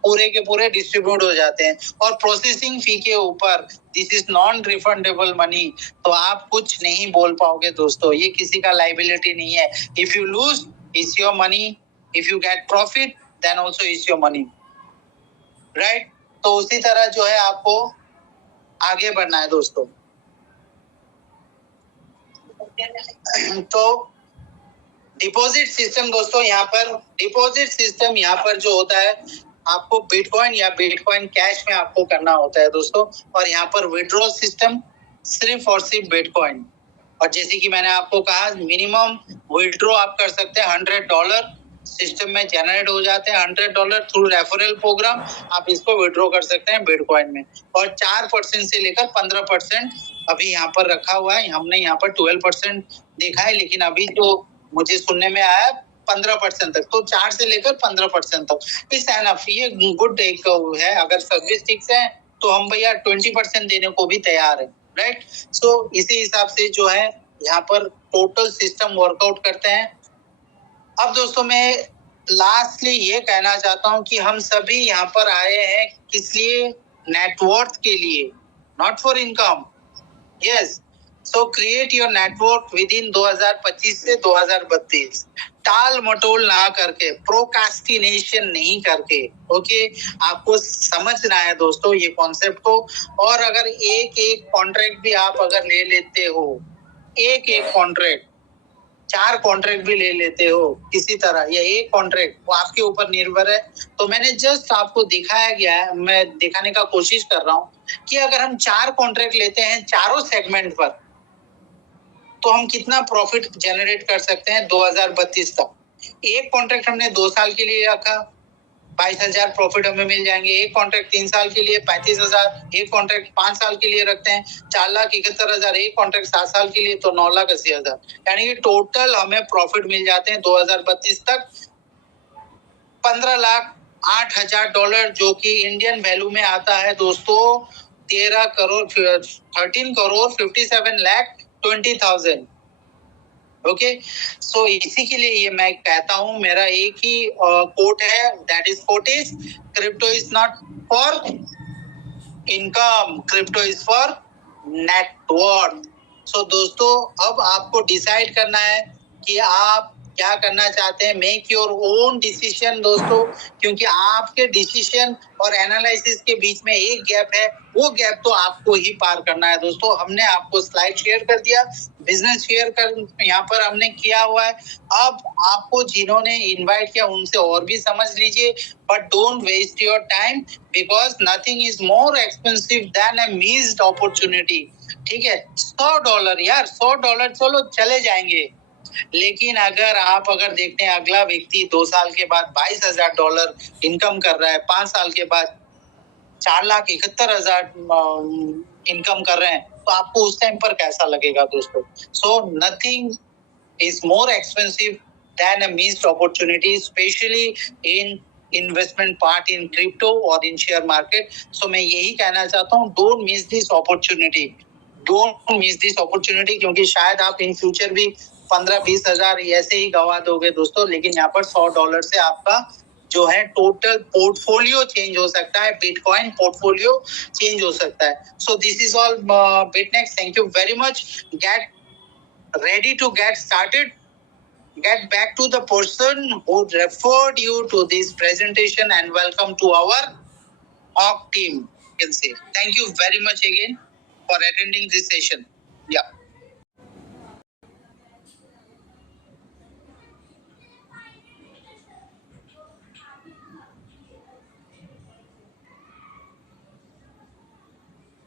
पूरे के पूरे डिस्ट्रीब्यूट हो जाते हैं, और प्रोसेसिंग फी के ऊपर this is non refundable money, तो आप कुछ नहीं बोल पाओगे दोस्तों। ये किसी का लाइबिलिटी नहीं है। If you lose it's your money, if you get profit then also it's your money, right. तो उसी तरह जो है आपको आगे बढ़ना है दोस्तों। तो डिपॉजिट सिस्टम दोस्तों, डिपॉजिट सिस्टम यहाँ पर जो होता है, आपको बिटकॉइन या बिटकॉइन कैश में आपको करना होता है दोस्तों। और यहाँ पर विड्रॉल सिस्टम सिर्फ और सिर्फ बिटकॉइन। और जैसे कि मैंने आपको कहा, मिनिमम विड्रॉ आप कर सकते हैं $100 सिस्टम में जनरेट हो जाते हैं। $100 थ्रू रेफरल प्रोग्राम आप इसको विड्रॉ कर सकते हैं बिटकॉइन में। और 4% से लेकर 15% अभी यहाँ पर रखा हुआ है। हमने यहाँ पर 12% देखा है, लेकिन अभी जो मुझे सुनने में आया 15% तक, तो 4 से लेकर 15% तक इस एनफ, ये गुड एक है। अगर सर्विस ठीक है तो हम भैया 20% देने को भी तैयार है, राइट। सो इसी हिसाब से जो है यहाँ पर टोटल सिस्टम वर्कआउट करते हैं। अब दोस्तों मैं लास्टली ये कहना चाहता हूँ कि हम सभी यहाँ पर आए हैं किस लिए, नेटवर्थ के लिए, not for income. Yes, so create your network with in 2025 से 2032। टाल मटोल ना करके, प्रोकास्टिनेशन नहीं करके, ओके। आपको समझना है दोस्तों ये कॉन्सेप्ट को। और अगर एक एक कॉन्ट्रैक्ट भी आप अगर ले लेते हो, एक एक कॉन्ट्रैक्ट, 4 कॉन्ट्रैक्ट भी ले लेते हो किसी तरह, या एक कॉन्ट्रैक्ट, वो आपके ऊपर निर्भर है। तो मैंने जस्ट आपको दिखाया गया है, मैं दिखाने का कोशिश कर रहा हूँ कि अगर हम 4 कॉन्ट्रैक्ट लेते हैं चारों सेगमेंट पर, तो हम कितना प्रॉफिट जनरेट कर सकते हैं 2032 तक। एक कॉन्ट्रैक्ट हमने 2 साल के लिए रखा, 22,000 प्रॉफिट हमें मिल जाएंगे। एक कॉन्ट्रैक्ट 3 साल के लिए 35,000, एक कॉन्ट्रैक्ट 5 साल के लिए रखते हैं 4,71,000, एक कॉन्ट्रैक्ट 7 साल के लिए तो 9,80,000, यानी कि टोटल हमें प्रॉफिट मिल जाते हैं 2032 तक $15,08,000, जो कि इंडियन वैल्यू में आता है दोस्तों 13,57,20,000। ओके, सो इसी के लिए ये मैं कहता हूं, मेरा एक ही कोट है, that is quote is, crypto is not for income, crypto is for net worth. So दोस्तों, अब आपको डिसाइड करना है कि आप क्या करना चाहते हैं। मेक योर ओन डिसीजन दोस्तों, क्योंकि आपके डिसीजन और एनालिसिस के बीच में एक गैप है, वो गैप तो आपको ही पार करना है दोस्तों। हमने आपको स्लाइड शेयर कर दिया, बिजनेस शेयर कर यहाँ पर हमने किया हुआ है। अब आपको जिन्होंने इनवाइट किया उनसे और भी समझ लीजिए, but don't waste your time, because nothing is more expensive than a missed opportunity. ठीक है, $100 यार, $100 चलो चले जाएंगे, लेकिन अगर देखते हैं अगला व्यक्ति 2 साल के बाद $22,000 इनकम कर रहा है, 5 साल के बाद 4,71,000 इनकम कर रहे हैं, तो आपको उस टाइम पर कैसा लगेगा दोस्तों। So nothing is more expensive than a missed opportunity, especially in investment part in crypto or in share market. So मैं यही कहना चाहता हूँ, don't miss this opportunity, don't miss this opportunity, क्योंकि शायद आप इन फ्यूचर भी 15-20 हजार ऐसे ही गवा दोगे दोस्तों, लेकिन यहाँ पर $100 से आपका जो है टोटल पोर्टफोलियो चेंज हो सकता है, बिटकॉइन पोर्टफोलियो चेंज हो सकता है। So this is all Bitnex, thank you very much. Get ready to get started. Get back to the person who referred you to this presentation and welcome to our Hawk team. You can say thank you very much again for attending this session. Yeah.